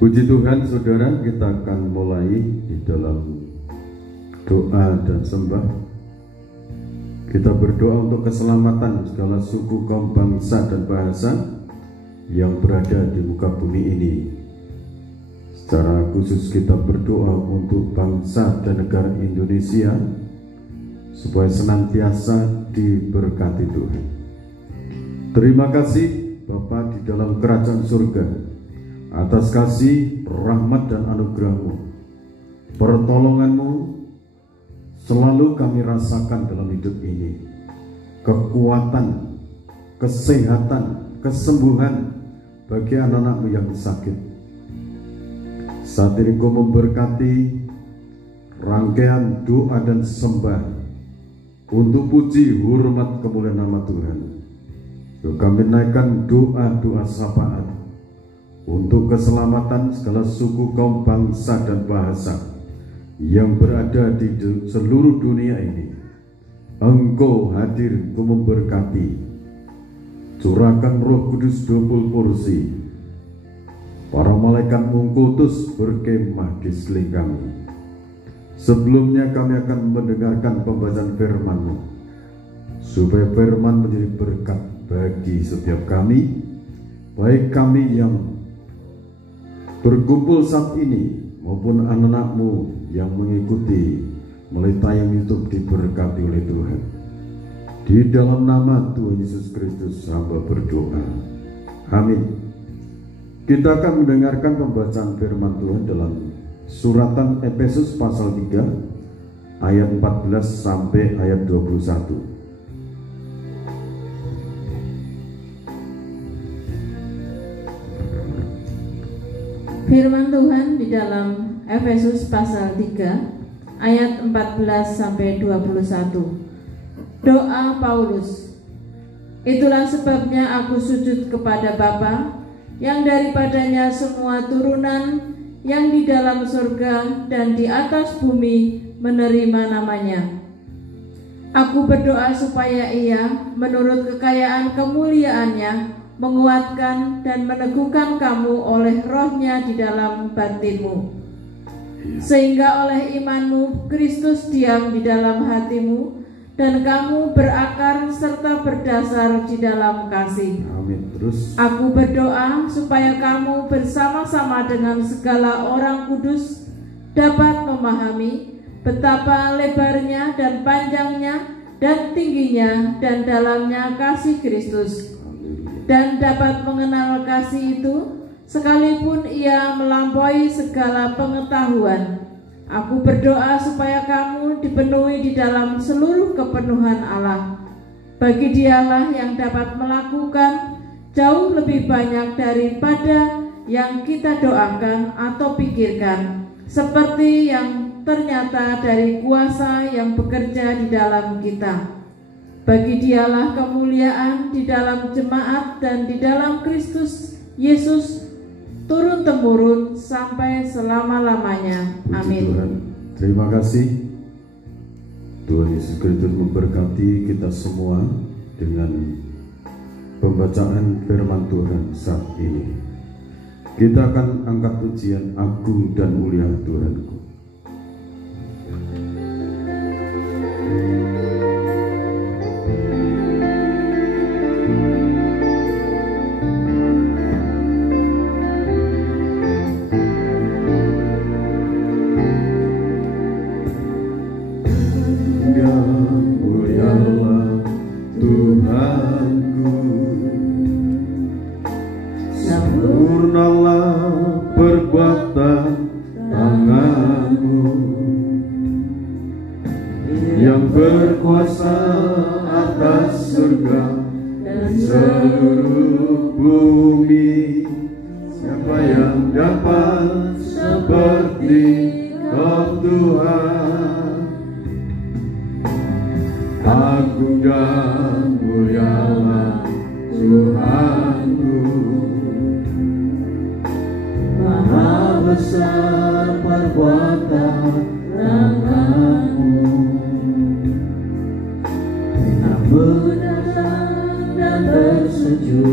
Puji Tuhan, saudara, kita akan mulai di dalam doa dan sembah. Kita berdoa untuk keselamatan segala suku, kaum, bangsa, dan bahasa yang berada di muka bumi ini. Secara khusus kita berdoa untuk bangsa dan negara Indonesia supaya senantiasa diberkati Tuhan. Terima kasih Bapa di dalam kerajaan surga atas kasih, rahmat, dan anugerah-Mu. Pertolongan-Mu selalu kami rasakan dalam hidup ini. Kekuatan, kesehatan, kesembuhan bagi anak-anak-Mu yang sakit. Saat ini Kau memberkati rangkaian doa dan sembah untuk puji, hormat, kemuliaan nama Tuhan. Kami naikkan doa-doa sapaan untuk keselamatan segala suku, kaum, bangsa, dan bahasa yang berada di seluruh dunia ini. Engkau hadir untuk memberkati. Curahkan Roh Kudus 20 porsi. Para malaikat mengutus berkemah di sekeliling kami. Sebelumnya kami akan mendengarkan pembacaan firman-Mu, supaya firman menjadi berkat bagi setiap kami, baik kami yang berkumpul saat ini maupun anak-anak-Mu yang mengikuti melalui tayang YouTube, diberkati oleh Tuhan. Di dalam nama Tuhan Yesus Kristus hamba berdoa. Amin. Kita akan mendengarkan pembacaan firman Tuhan dalam suratan Efesus pasal 3 ayat 14 sampai ayat 21. Firman Tuhan di dalam Efesus pasal 3 ayat 14 sampai 21. Doa Paulus. Itulah sebabnya aku sujud kepada Bapa, yang daripadanya semua turunan yang di dalam surga dan di atas bumi menerima namanya. Aku berdoa supaya Ia menurut kekayaan kemuliaannya menguatkan dan meneguhkan kamu oleh Roh-Nya di dalam batinmu, sehingga oleh imanmu Kristus diam di dalam hatimu, dan kamu berakar serta berdasar di dalam kasih. Amin. Terus. Aku berdoa supaya kamu bersama-sama dengan segala orang kudus dapat memahami betapa lebarnya dan panjangnya dan tingginya dan dalamnya kasih Kristus, dan dapat mengenal kasih itu sekalipun ia melampaui segala pengetahuan. Aku berdoa supaya kamu dipenuhi di dalam seluruh kepenuhan Allah. Bagi Dialah yang dapat melakukan jauh lebih banyak daripada yang kita doakan atau pikirkan, seperti yang ternyata dari kuasa yang bekerja di dalam kita. Bagi Dialah kemuliaan di dalam jemaat dan di dalam Kristus Yesus turun-temurun sampai selama-lamanya. Amin. Tuhan, terima kasih. Tuhan Yesus Kristus memberkati kita semua dengan pembacaan firman Tuhan saat ini. Kita akan angkat pujian agung dan mulia Tuhanku. Berkuasa atas surga dan seluruh bumi. Siapa yang dapat seperti Kau Tuhan? Agung dan mulialah Tuhanku. Maha besar perbuatan tangan-Mu. Aku datang dan bersujud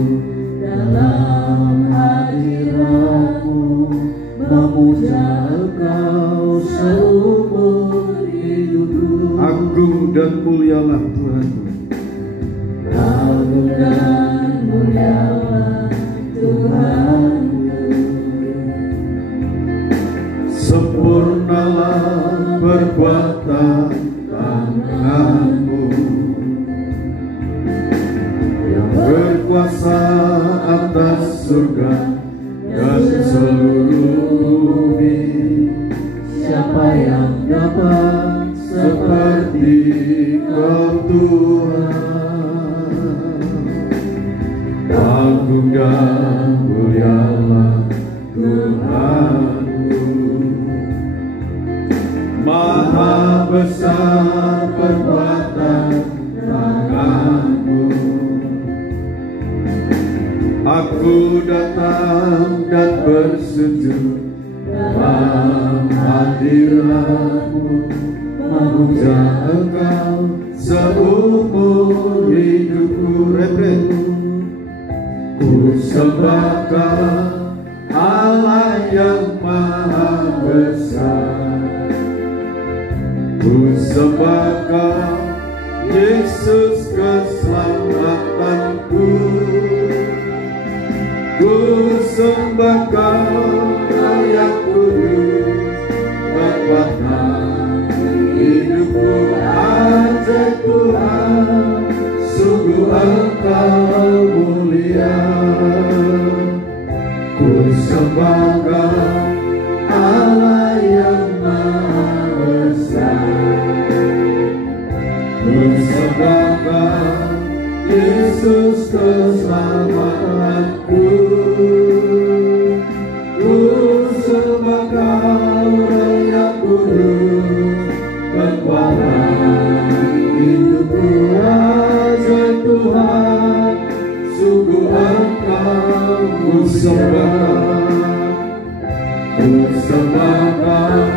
atas surga dan seluruh bumi. Siapa yang dapat Seperti Kau Tuhan, agung dan mulialah Tuhanku. Maha besar perbuatan tanganmu. Aku datang dan bersujud dalam hadiratmu, memuja Engkau seumur hidupku. Refren. Ku sembah Kau Allah yang maha besar. Ku sembah Kau Yesus keselamatanku. Ku sembah Kau yang kudus, kekuatan hidupku. Ajaib Tuhan, sungguh Engkau mulia. Ku sembah Kau Allah yang maha besar. Ku sembah Kau Yesus keselamatanku. Ku sembah Kau yang kudus, kekuatan hidupku. Ajaib Tuhan, sungguh Engkau. Ku sembah Kau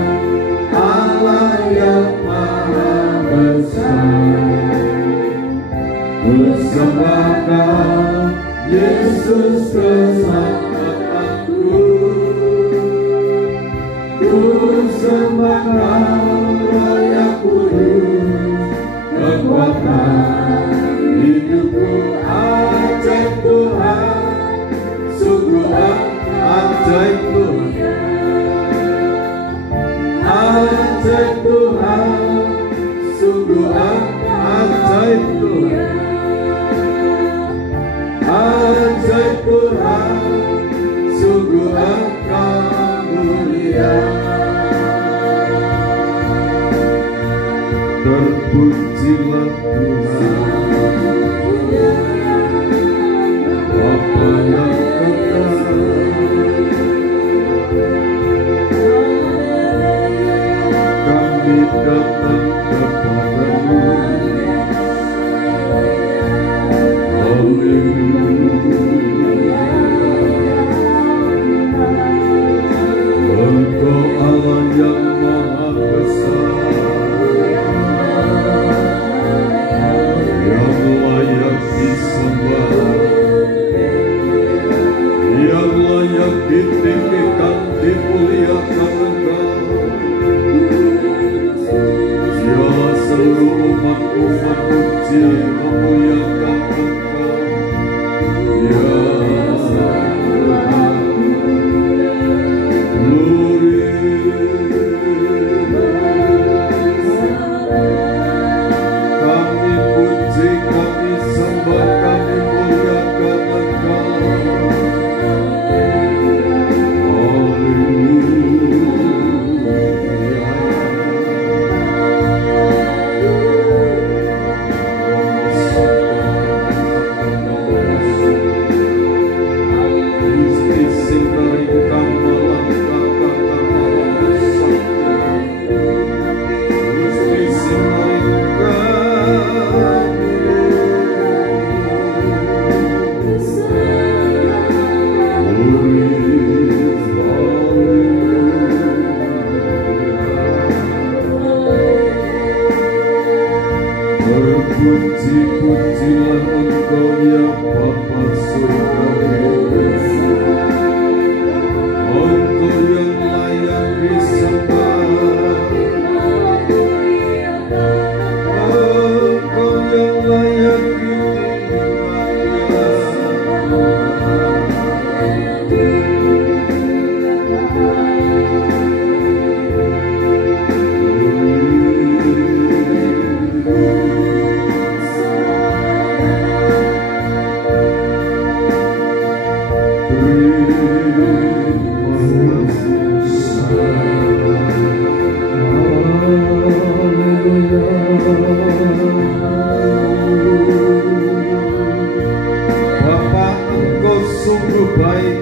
Allah yang maha besar. Ku sembah Kau Yesus keselamatanku. Ku sembah Kau yang kudus, kekuatan hidupku. Ajaib Tuhan, sungguh ajaib Tuhan. Ajaib Tuhan, sungguh ajaib Tuhan. Ajaib Tuhan, sungguh Engkau mulia. Terpujilah Tuhan, Bapa yang kekal. Kami datang kepadamu. Haleluya. Bapa, Engkau sungguh baik.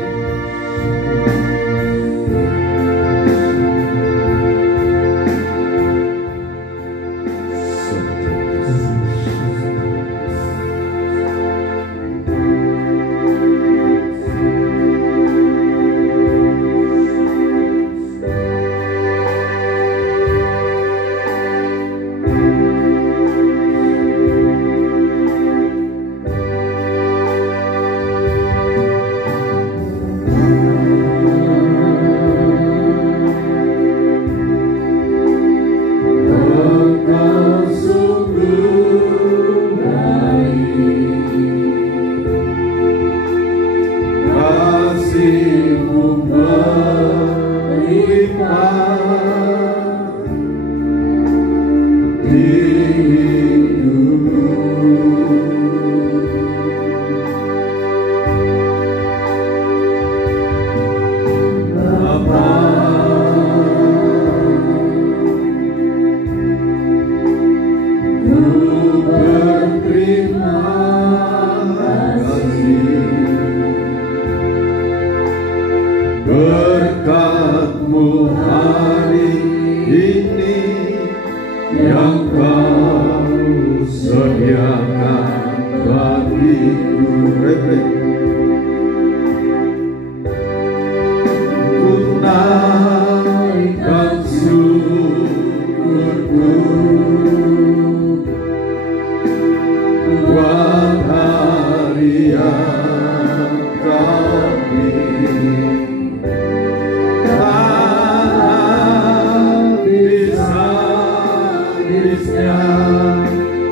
Berkat-Mu hari ini yang Kau sediakan bagiku, ku naikkan syukurku buat hari yang Kau beri.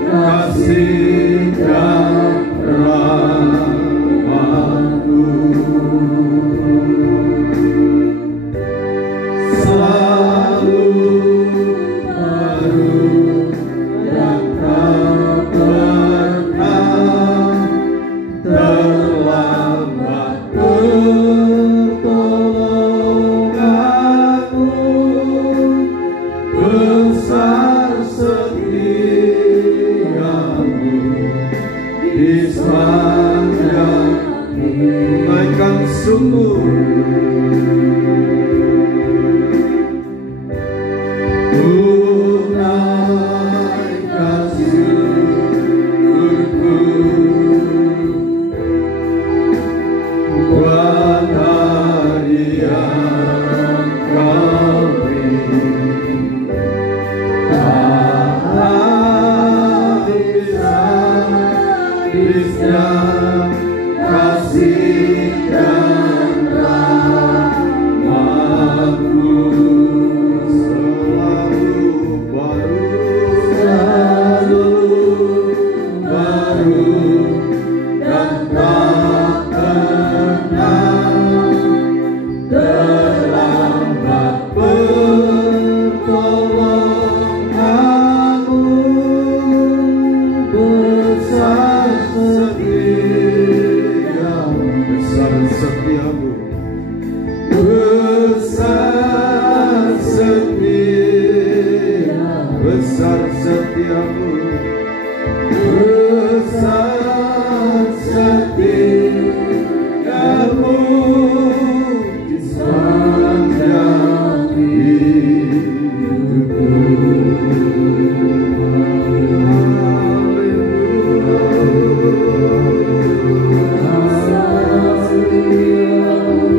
Kasih dan rahmat-Mu selalu baru dan tak pernah terlambat pertolongan-Mu, besar di sepanjang naikkan syukur, ku naikkan syukurku buat hari yang Kau beri. Kasih dan rahmat-Mu selalu baru dan tak pernah terlambat pertolongan-Mu, besar setiamu, besar setiamu, besar setiamu, besar setiamu, besar setiamu di sepanjang hidupku. Haleluya.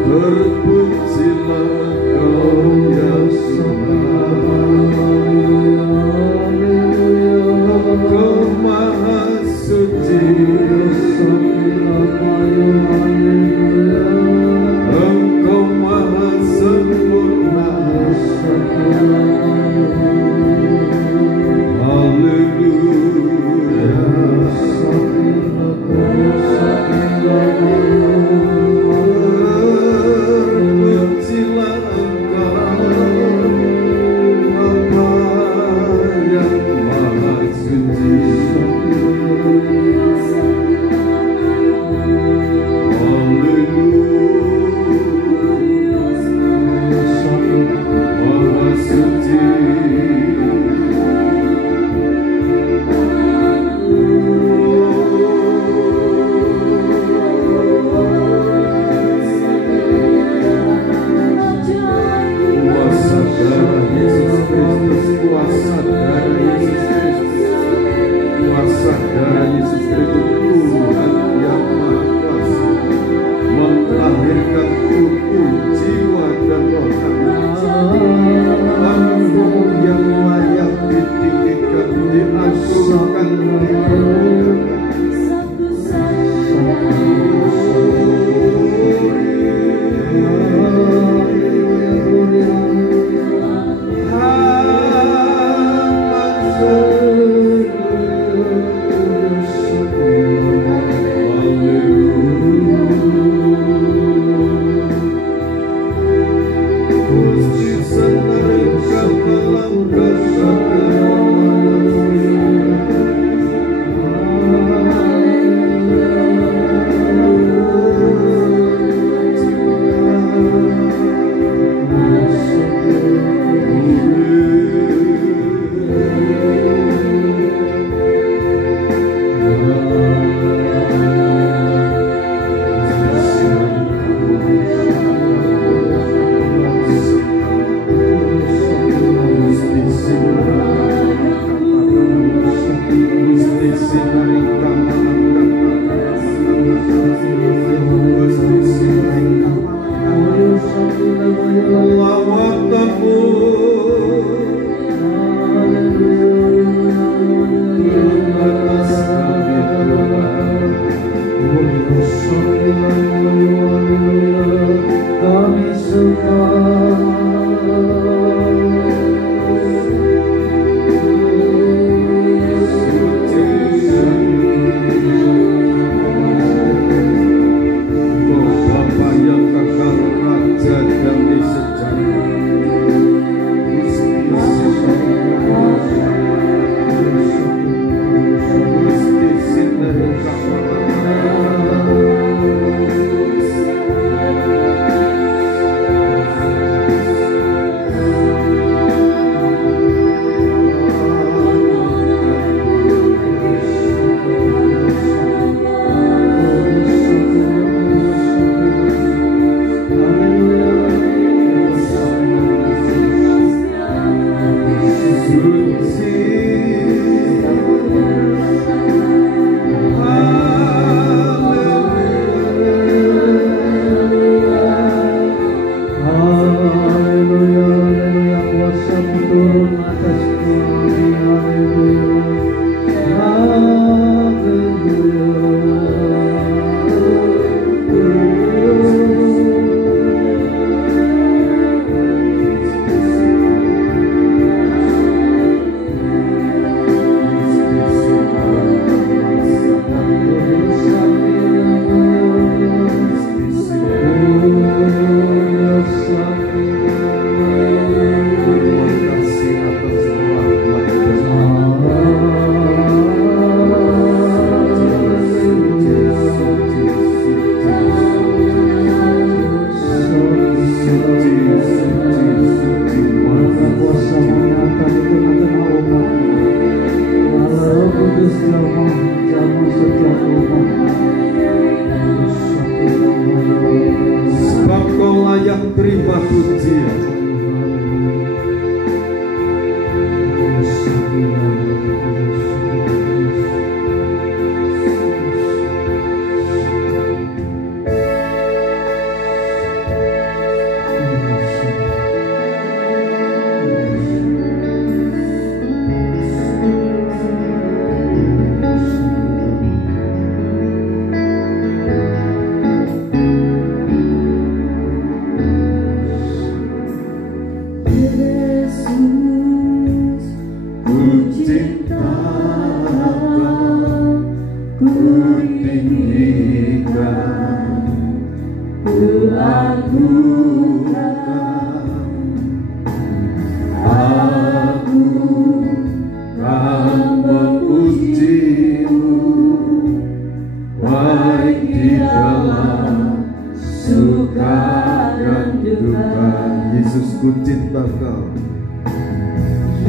Yesus, ku cinta Kau.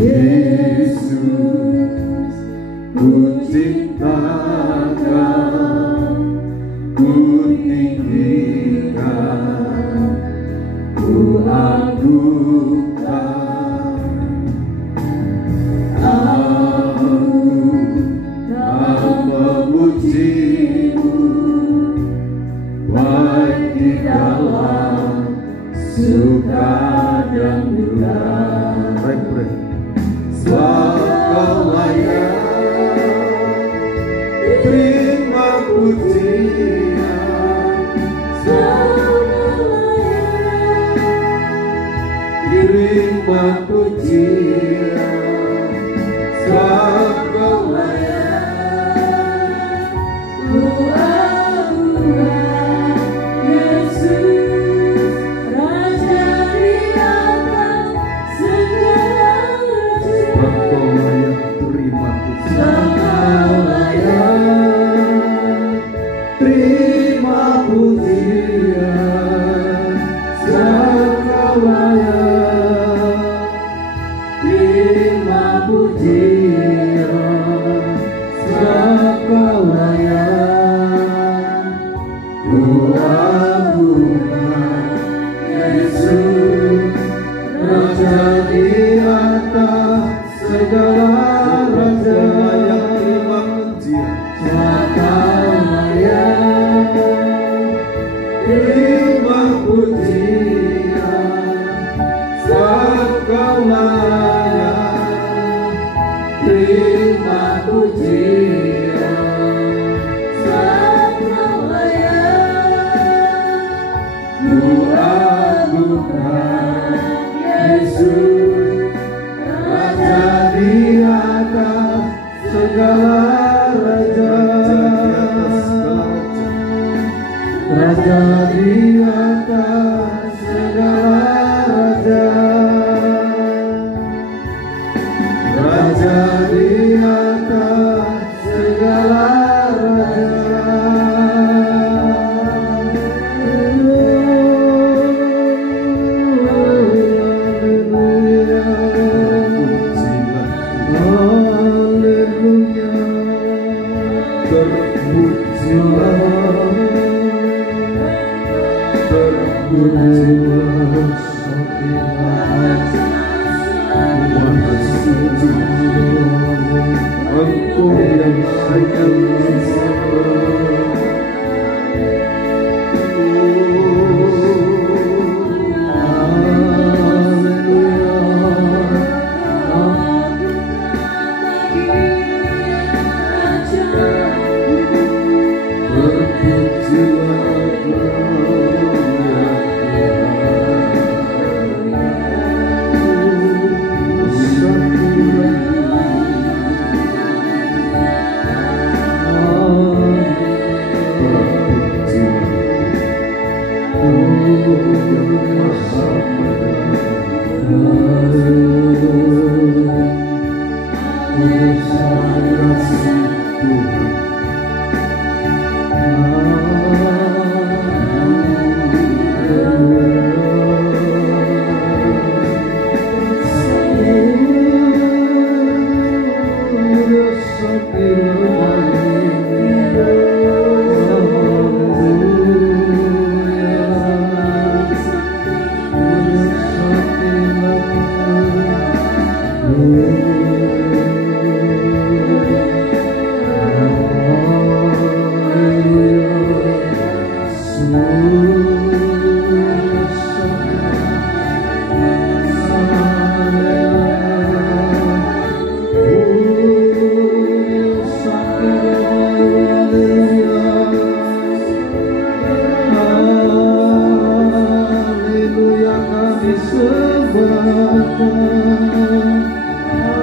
Yesus, ku cinta Kau, ku tinggikan, ku agungkan. Aku tak memuji-Mu, baik di dalam suka dan duka. Sebab Kau layak terima pujian, terima pujian. Sebab Kau layak, ku agungkan Yesus, Raja di atas segala raja. Sebab Kau layak terima pujian. Sebab Kau layak terima pujian. Sebab Kau layak terima pujian. Sebab Kau layak, ku agungkan Yesus, Raja di atas segala raja. Terima pujian. Sebab Kau layak terima pujian. Sebab Kau layak terima pujian. Sebab Kau layak, ku agungkan Yesus, Raja di atas segala raja. Raja di atas segala raja. Raja di atas segala raja. Haleluya, terpujilah, Engkau yang sangat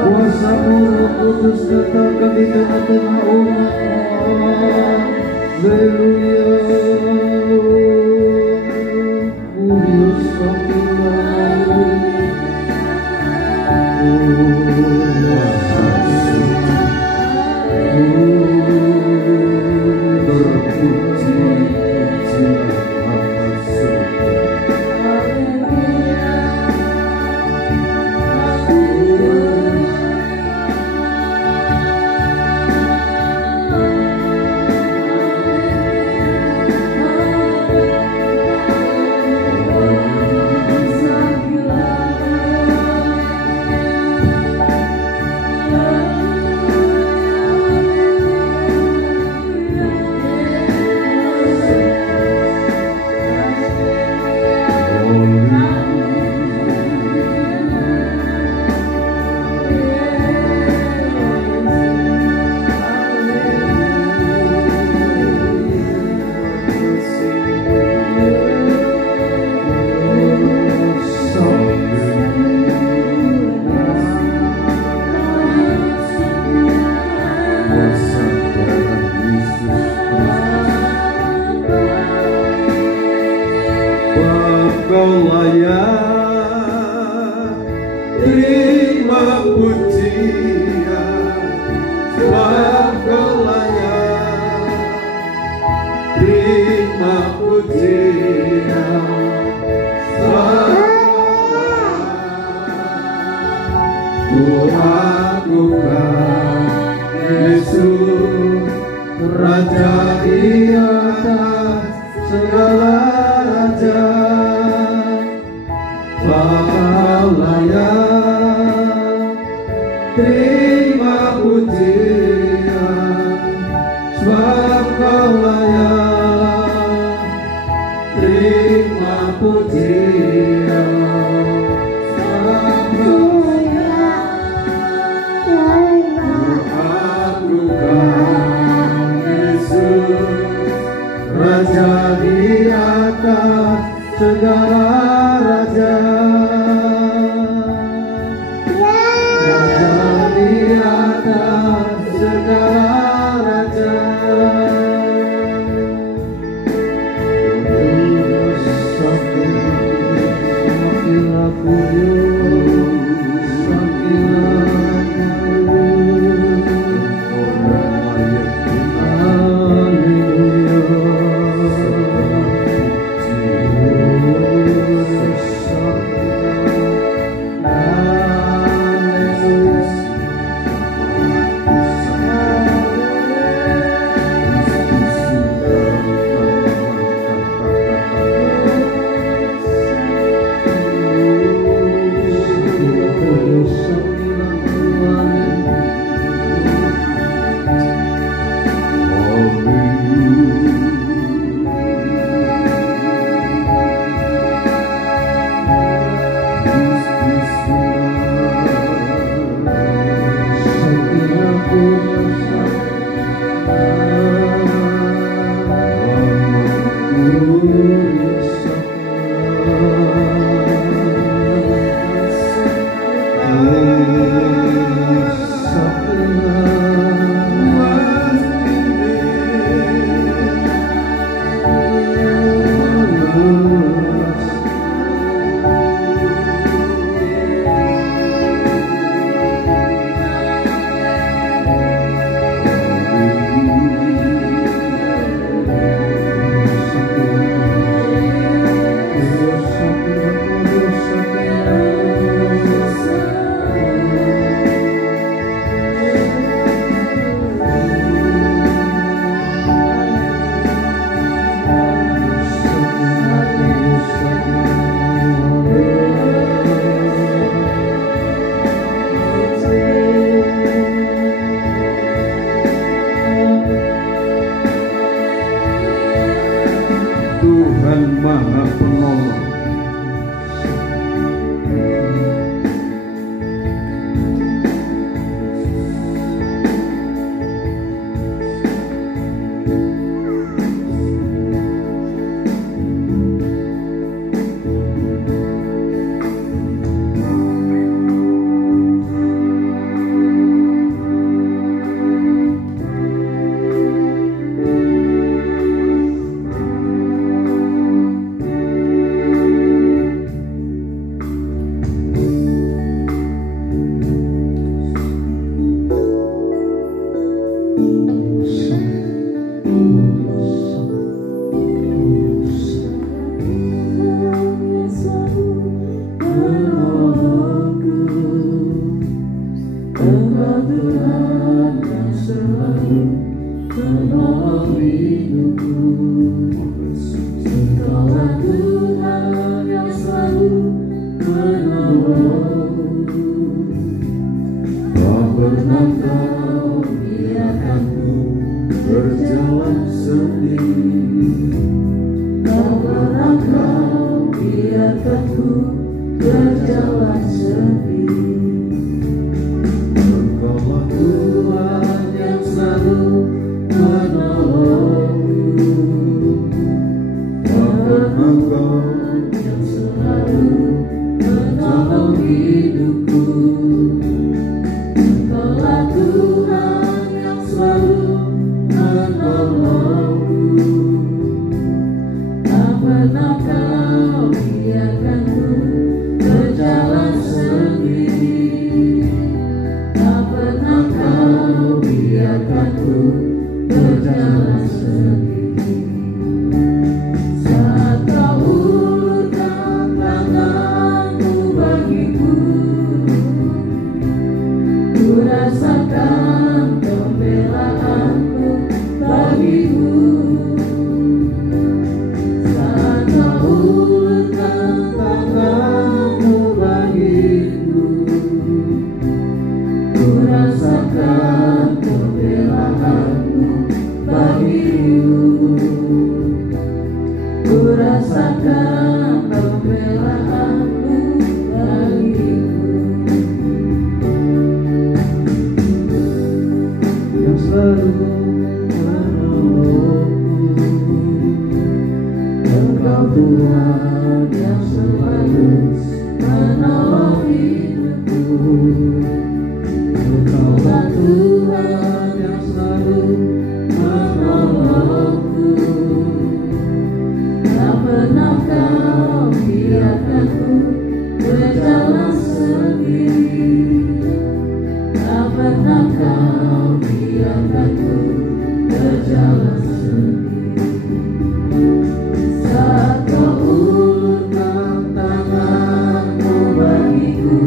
kuasa-Mu Roh Kudus nyatakan di tengah-tengah umat-Mu. Haleluya. Kau layak terima pujian, sebab Kau layak terima pujian, sebab Ku agukan Yesus, Raja di atas segala raja. Kau layak terima pujian, sebab Kau layak terima pujian, sebab Kau agukan Yesus, Raja di atas segala raja. Raja di atas segala raja. Tuhan Maha Penolong. Tak pernah kau merasakan pembelaanmu bagiku, yang selalu menolongku. Engkau Tuhan yang selalu menolong hidupku. Engkaulah Tuhan yang selalu menolongku. tak pernah kau biarkanku berjalan sendiri, tak pernah kau biarkanku berjalan sendiri. Saat kau ulurkan tanganmu bagiku,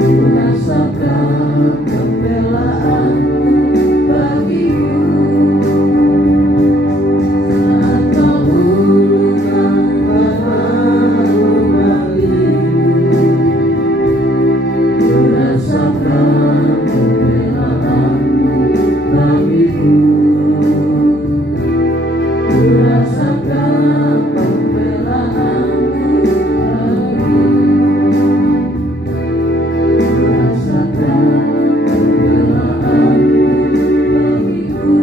ku rasakan pembelaanmu bagiku. Saat kau ulurkan tanganmu bagiku, ku rasakan pembelaanmu bagiku. Ku rasakan pembelaanmu bagiku. Ku rasakan pembelaanmu bagiku.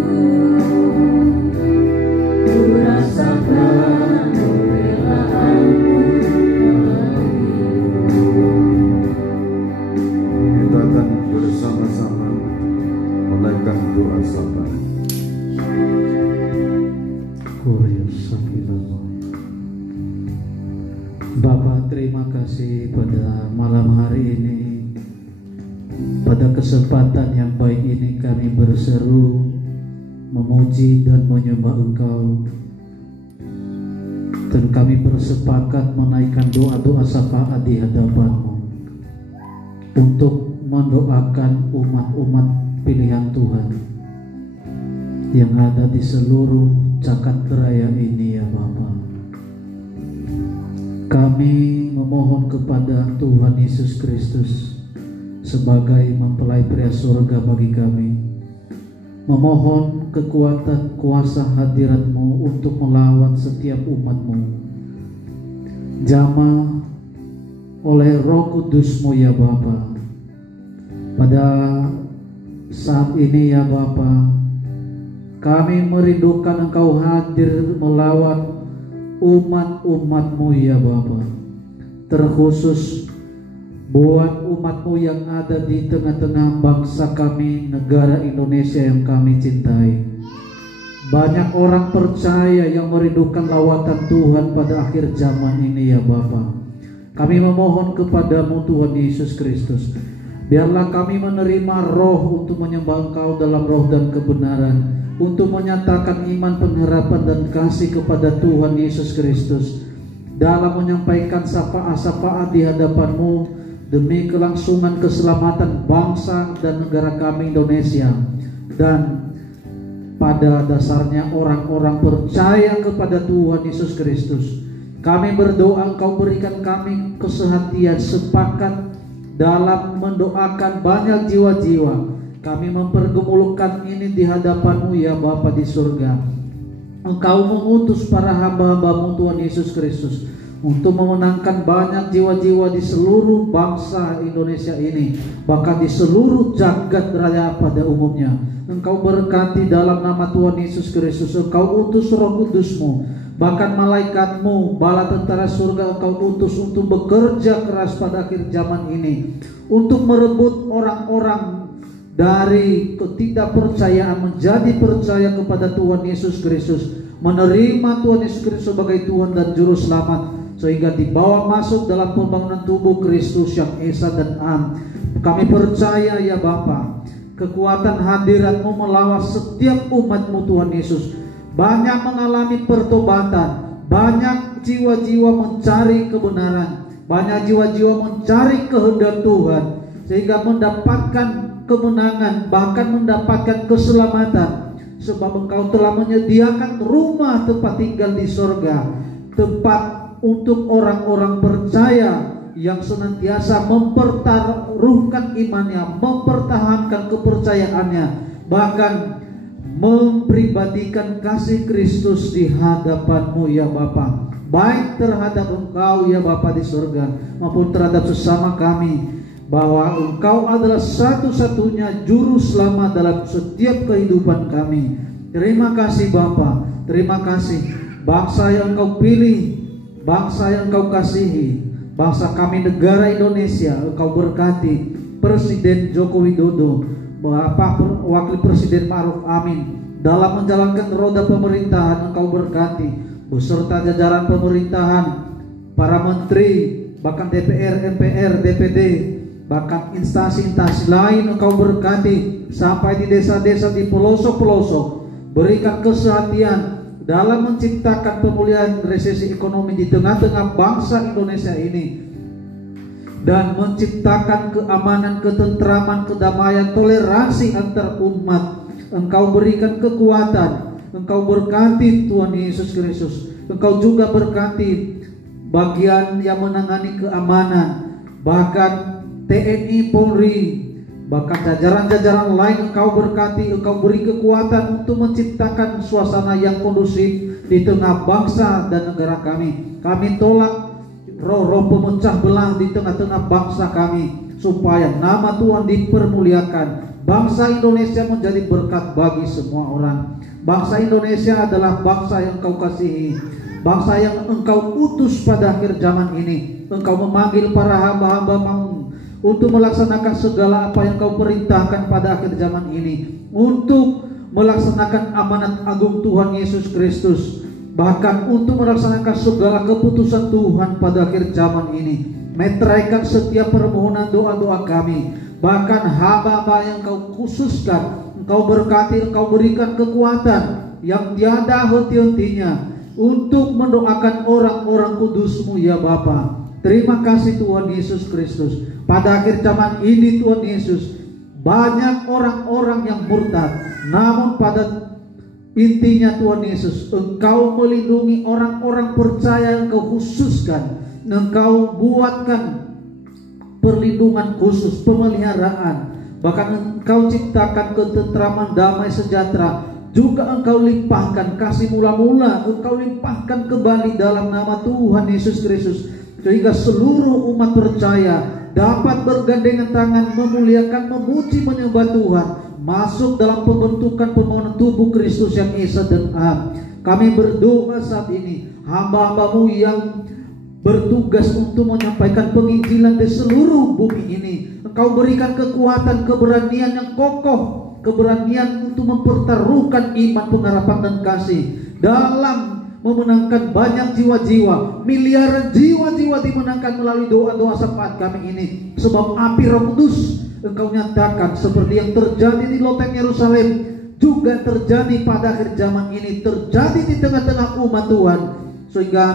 Ku rasakan pembelaanmu bagiku. Kita akan bersama-sama menaikkan doa sabar. Bapa, terima kasih pada malam hari ini, pada kesempatan yang baik ini kami berseru, memuji dan menyembah Engkau. Dan kami bersepakat menaikkan doa-doa syafaat di hadapan-Mu untuk mendoakan umat-umat pilihan Tuhan yang ada di seluruh Cakat Raya ini, ya Bapa. Kami memohon kepada Tuhan Yesus Kristus sebagai mempelai pria surga bagi kami, memohon kekuatan kuasa hadirat-Mu untuk melawan setiap umat-Mu, jamah oleh Roh Kudus-Mu, ya Bapa. Pada saat ini, ya Bapa, kami merindukan Engkau hadir melawan umat-umat-Mu, ya Bapa. Terkhusus buat umat-Mu yang ada di tengah-tengah bangsa kami, negara Indonesia yang kami cintai. Banyak orang percaya yang merindukan lawatan Tuhan pada akhir zaman ini, ya Bapa. Kami memohon kepadamu Tuhan Yesus Kristus, biarlah kami menerima roh untuk menyembah Engkau dalam roh dan kebenaran, untuk menyatakan iman, pengharapan dan kasih kepada Tuhan Yesus Kristus dalam menyampaikan syafaat-syafaat di hadapan-Mu demi kelangsungan keselamatan bangsa dan negara kami Indonesia, dan pada dasarnya orang-orang percaya kepada Tuhan Yesus Kristus. Kami berdoa Engkau berikan kami kesehatian, sepakat dalam mendoakan banyak jiwa-jiwa. Kami mempergumulkan ini di hadapan-Mu, ya Bapa di surga. Engkau mengutus para hamba-hamba-Mu Tuhan Yesus Kristus untuk memenangkan banyak jiwa-jiwa di seluruh bangsa Indonesia ini, bahkan di seluruh jagat raya pada umumnya. Engkau berkati dalam nama Tuhan Yesus Kristus. Engkau utus Roh Kudus-Mu, bahkan malaikat-Mu, bala tentara surga Engkau utus untuk bekerja keras pada akhir zaman ini, untuk merebut orang-orang dari ketidakpercayaan menjadi percaya kepada Tuhan Yesus Kristus, menerima Tuhan Yesus Kristus sebagai Tuhan dan Juru Selamat, sehingga dibawa masuk dalam pembangunan tubuh Kristus yang esa dan am. Kami percaya, ya Bapa, kekuatan hadirat-Mu melawan setiap umat-Mu Tuhan Yesus. Banyak mengalami pertobatan, banyak jiwa-jiwa mencari kebenaran, banyak jiwa-jiwa mencari kehendak Tuhan, sehingga mendapatkan kemenangan, bahkan mendapatkan keselamatan. Sebab Engkau telah menyediakan rumah tempat tinggal di sorga, tempat untuk orang-orang percaya yang senantiasa mempertaruhkan imannya, mempertahankan kepercayaannya, bahkan mempribadikan kasih Kristus di hadapan-Mu ya Bapa, baik terhadap Engkau ya Bapa di surga maupun terhadap sesama kami, bahwa Engkau adalah satu-satunya juru selamat dalam setiap kehidupan kami. Terima kasih Bapa, terima kasih bangsa yang Engkau pilih, bangsa yang Engkau kasihi, bangsa kami negara Indonesia. Engkau berkati Presiden Joko Widodo, Bapak Wakil Presiden Ma'ruf Amin dalam menjalankan roda pemerintahan. Engkau berkati beserta jajaran pemerintahan, para menteri, bahkan DPR, MPR, DPD, bahkan instansi-instansi lain. Engkau berkati sampai di desa-desa, di pelosok-pelosok. Berikan kesehatan dalam menciptakan pemulihan resesi ekonomi di tengah-tengah bangsa Indonesia ini, dan menciptakan keamanan, ketentraman, kedamaian, toleransi antar umat. Engkau berikan kekuatan, Engkau berkati Tuhan Yesus Kristus. Engkau juga berkati bagian yang menangani keamanan, bahkan TNI, Polri, bahkan jajaran-jajaran lain. Engkau berkati, Engkau beri kekuatan untuk menciptakan suasana yang kondusif di tengah bangsa dan negara kami. Kami tolak roh-roh pemecah belah di tengah-tengah bangsa kami, supaya nama Tuhan dipermuliakan. Bangsa Indonesia menjadi berkat bagi semua orang. Bangsa Indonesia adalah bangsa yang Engkau kasihi, bangsa yang Engkau utus pada akhir zaman ini. Engkau memanggil para hamba-hamba-Mu untuk melaksanakan segala apa yang Engkau perintahkan pada akhir zaman ini, untuk melaksanakan amanat agung Tuhan Yesus Kristus, bahkan untuk melaksanakan segala keputusan Tuhan pada akhir zaman ini. Meteraikan setiap permohonan doa-doa kami, bahkan hamba-hamba yang Engkau khususkan. Engkau berkati, Engkau berikan kekuatan yang tiada henti-hentinya untuk mendoakan orang-orang kudus-Mu ya Bapa. Terima kasih Tuhan Yesus Kristus. Pada akhir zaman ini Tuhan Yesus, banyak orang-orang yang murtad, namun pada intinya Tuhan Yesus, Engkau melindungi orang-orang percaya yang Engkau khususkan. Engkau buatkan perlindungan khusus, pemeliharaan, bahkan Engkau ciptakan ketentraman, damai, sejahtera. Juga Engkau limpahkan kasih mula-mula, Engkau limpahkan kembali dalam nama Tuhan Yesus Kristus, sehingga seluruh umat percaya dapat bergandengan tangan memuliakan, memuji, menyembah Tuhan, masuk dalam pembentukan pembangunan tubuh Kristus yang esa dan am. Kami berdoa saat ini, hamba-hamba-Mu yang bertugas untuk menyampaikan penginjilan di seluruh bumi ini, Engkau berikan kekuatan, keberanian yang kokoh, keberanian untuk mempertaruhkan iman, pengharapan dan kasih dalam memenangkan banyak jiwa-jiwa. Miliaran jiwa-jiwa dimenangkan melalui doa-doa syafaat kami ini, sebab api Roh Kudus Engkau nyatakan seperti yang terjadi di loteng Yerusalem juga terjadi pada akhir zaman ini, terjadi di tengah-tengah umat Tuhan, sehingga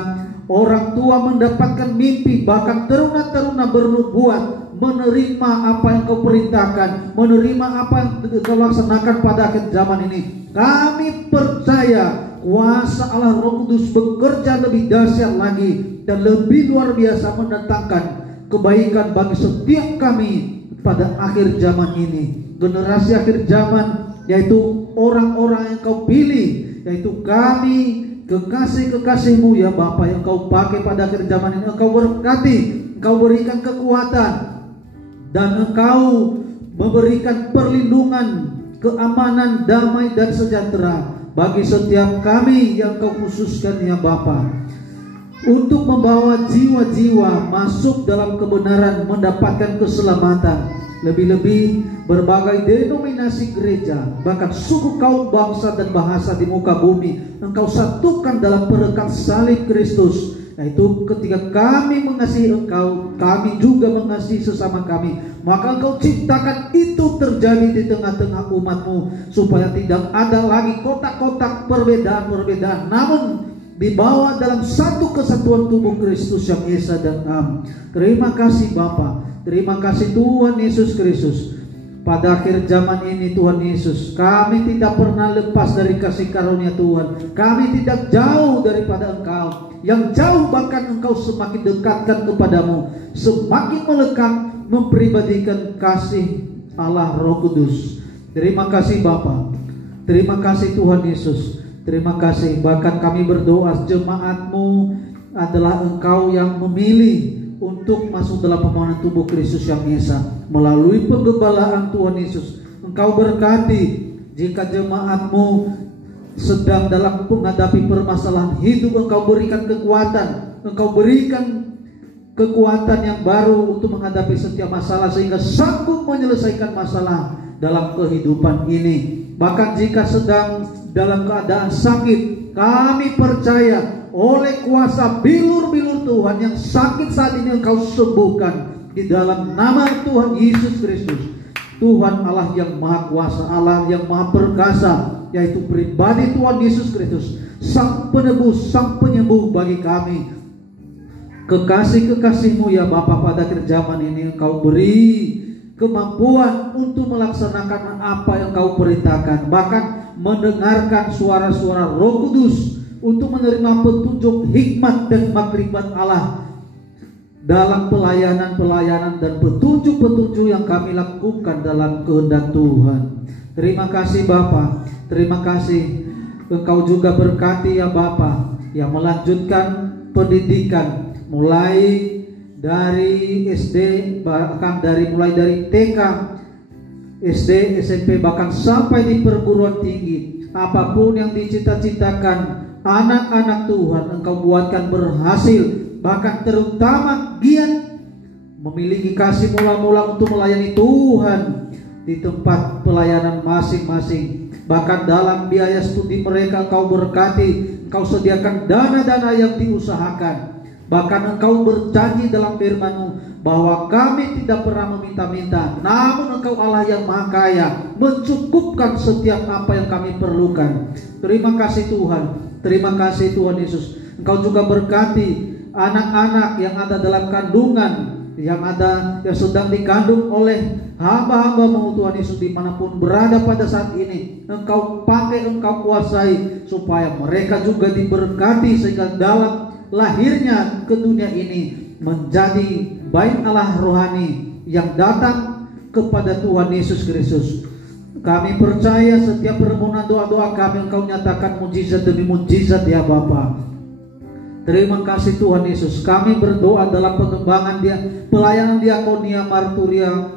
orang tua mendapatkan mimpi, bahkan teruna-teruna bernubuat, menerima apa yang Kau perintahkan, menerima apa yang Kau laksanakan pada akhir zaman ini. Kami percaya kuasa Allah Roh Kudus bekerja lebih dahsyat lagi dan lebih luar biasa, mendatangkan kebaikan bagi setiap kami pada akhir zaman ini. Generasi akhir zaman, yaitu orang-orang yang Kau pilih, yaitu kami, kekasih-kekasih-Mu ya Bapa, yang Kau pakai pada akhir zaman ini. Engkau berkati, Engkau berikan kekuatan, dan Engkau memberikan perlindungan, keamanan, damai dan sejahtera bagi setiap kami yang Kau khususkan ya Bapa, untuk membawa jiwa-jiwa masuk dalam kebenaran, mendapatkan keselamatan. Lebih-lebih berbagai denominasi gereja, bahkan suku, kaum, bangsa dan bahasa di muka bumi Engkau satukan dalam perekat salib Kristus, yaitu ketika kami mengasihi Engkau, kami juga mengasihi sesama kami. Maka Engkau ciptakan itu terjadi di tengah-tengah umat-Mu, supaya tidak ada lagi kotak-kotak perbedaan-perbedaan, namun dibawa dalam satu kesatuan tubuh Kristus yang esa dan am. Terima kasih Bapa, terima kasih Tuhan Yesus Kristus. Pada akhir zaman ini Tuhan Yesus, kami tidak pernah lepas dari kasih karunia Tuhan. Kami tidak jauh daripada Engkau. Yang jauh bahkan Engkau semakin dekatkan kepadamu, semakin melekat, mempribadikan kasih Allah Roh Kudus. Terima kasih Bapa. Terima kasih Tuhan Yesus. Terima kasih. Bahkan kami berdoa jemaat-Mu adalah Engkau yang memilih untuk masuk dalam pemohonan tubuh Kristus yang esa. Melalui penggembalaan Tuhan Yesus, Engkau berkati jika jemaat-Mu sedang dalam menghadapi permasalahan hidup, Engkau berikan kekuatan. Engkau berikan kekuatan yang baru untuk menghadapi setiap masalah, sehingga sanggup menyelesaikan masalah dalam kehidupan ini. Bahkan jika sedang dalam keadaan sakit, kami percaya oleh kuasa bilur-bilur Tuhan yang sakit saat ini Engkau sembuhkan di dalam nama Tuhan Yesus Kristus. Tuhan Allah yang maha kuasa, Allah yang maha perkasa, yaitu pribadi Tuhan Yesus Kristus, Sang Penebus, Sang Penyembuh bagi kami. Kekasih-kekasih-Mu ya Bapa, pada akhir zaman ini Engkau beri kemampuan untuk melaksanakan apa yang Engkau perintahkan, bahkan mendengarkan suara-suara Roh Kudus untuk menerima petunjuk hikmat dan makrifat Allah dalam pelayanan-pelayanan dan petunjuk-petunjuk yang kami lakukan dalam kehendak Tuhan. Terima kasih Bapa. Terima kasih Engkau juga berkati ya Bapa yang melanjutkan pendidikan mulai dari SD, bahkan mulai dari TK, SD, SMP, bahkan sampai di perguruan tinggi. Apapun yang dicita-citakan anak-anak Tuhan, Engkau buatkan berhasil. Bahkan terutama giat memiliki kasih mula-mula untuk melayani Tuhan di tempat pelayanan masing-masing. Bahkan dalam biaya studi mereka Engkau berkati, Engkau sediakan dana-dana yang diusahakan. Bahkan Engkau berjanji dalam firman-Mu bahwa kami tidak pernah meminta-minta, namun Engkau Allah yang maha kaya, mencukupkan setiap apa yang kami perlukan. Terima kasih Tuhan. Terima kasih Tuhan Yesus. Engkau juga berkati anak-anak yang ada dalam kandungan, yang sedang dikandung oleh hamba-hamba-Mu Tuhan Yesus, dimanapun berada pada saat ini. Engkau pakai, Engkau kuasai, supaya mereka juga diberkati, sehingga dalam lahirnya ke dunia ini menjadi bait Allah rohani yang datang kepada Tuhan Yesus Kristus. Kami percaya setiap permohonan doa-doa kami Engkau nyatakan mujizat demi mujizat ya Bapa. Terima kasih Tuhan Yesus. Kami berdoa dalam pengembangan pelayanan diakonia, marturia,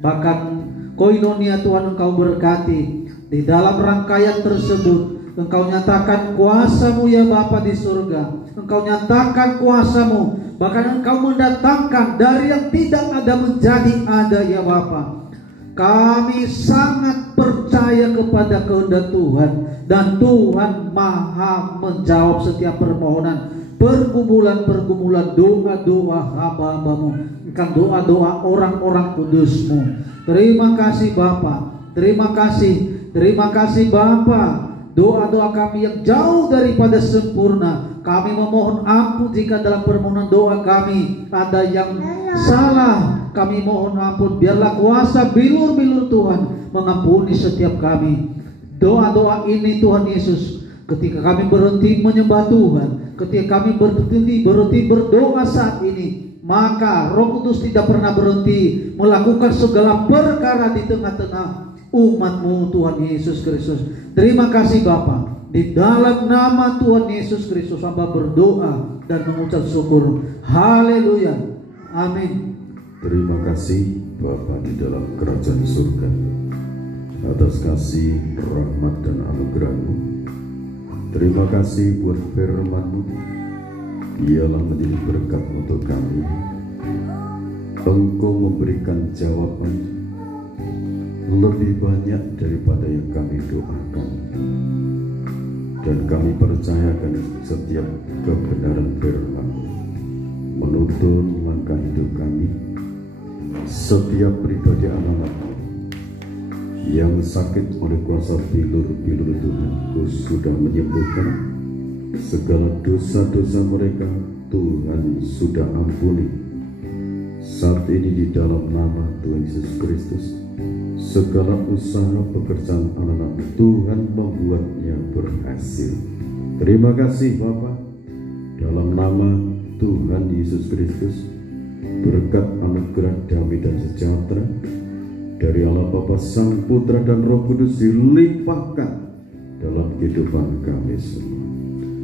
bahkan koinonia Tuhan Engkau berkati. Di dalam rangkaian tersebut Engkau nyatakan kuasa-Mu ya Bapa di surga. Engkau nyatakan kuasa-Mu, bahkan Engkau mendatangkan dari yang tidak ada menjadi ada ya Bapa. Kami sangat percaya kepada kehendak Tuhan, dan Tuhan maha menjawab setiap permohonan, pergumulan-pergumulan, doa-doa hamba-hamba-Mu, doa-doa orang-orang kudus-Mu. Terima kasih Bapa. Terima kasih Bapa. Doa-doa kami yang jauh daripada sempurna, kami memohon ampun jika dalam permohonan doa kami ada yang salah. Kami mohon ampun, biarlah kuasa bilur-bilur Tuhan mengampuni setiap kami. Doa-doa ini Tuhan Yesus, ketika kami berhenti menyembah Tuhan, ketika kami berhenti berdoa saat ini, maka Roh Kudus tidak pernah berhenti melakukan segala perkara di tengah-tengah umat-Mu Tuhan Yesus Kristus. Terima kasih Bapa. Di dalam nama Tuhan Yesus Kristus hamba berdoa dan mengucap syukur. Haleluya. Amin. Terima kasih Bapa di dalam kerajaan surga, atas kasih, rahmat dan anugerah-Mu. Terima kasih buat firman-Mu, ialah menjadi berkat untuk kami. Engkau memberikan jawaban lebih banyak daripada yang kami doakan, dan kami percayakan setiap kebenaran firman-Mu menuntun langkah hidup kami. Setiap pribadi anak-anak-Mu yang sakit oleh kuasa bilur-bilur Tuhan-Ku sudah menyembuhkan. Segala dosa-dosa mereka Tuhan sudah ampuni. Saat ini di dalam nama Tuhan Yesus Kristus, segala usaha pekerjaan anak-anak Tuhan membuatnya berhasil. Terima kasih Bapa, dalam nama Tuhan Yesus Kristus, berkat anugerah damai dan sejahtera dari Allah Bapa, Sang Putra dan Roh Kudus dilimpahkan dalam kehidupan kami semua.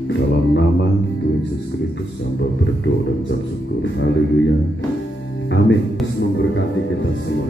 Dalam nama Tuhan Yesus Kristus hamba berdoa dan ucap syukur. Haleluya. Amin. Terus memberkati kita semua.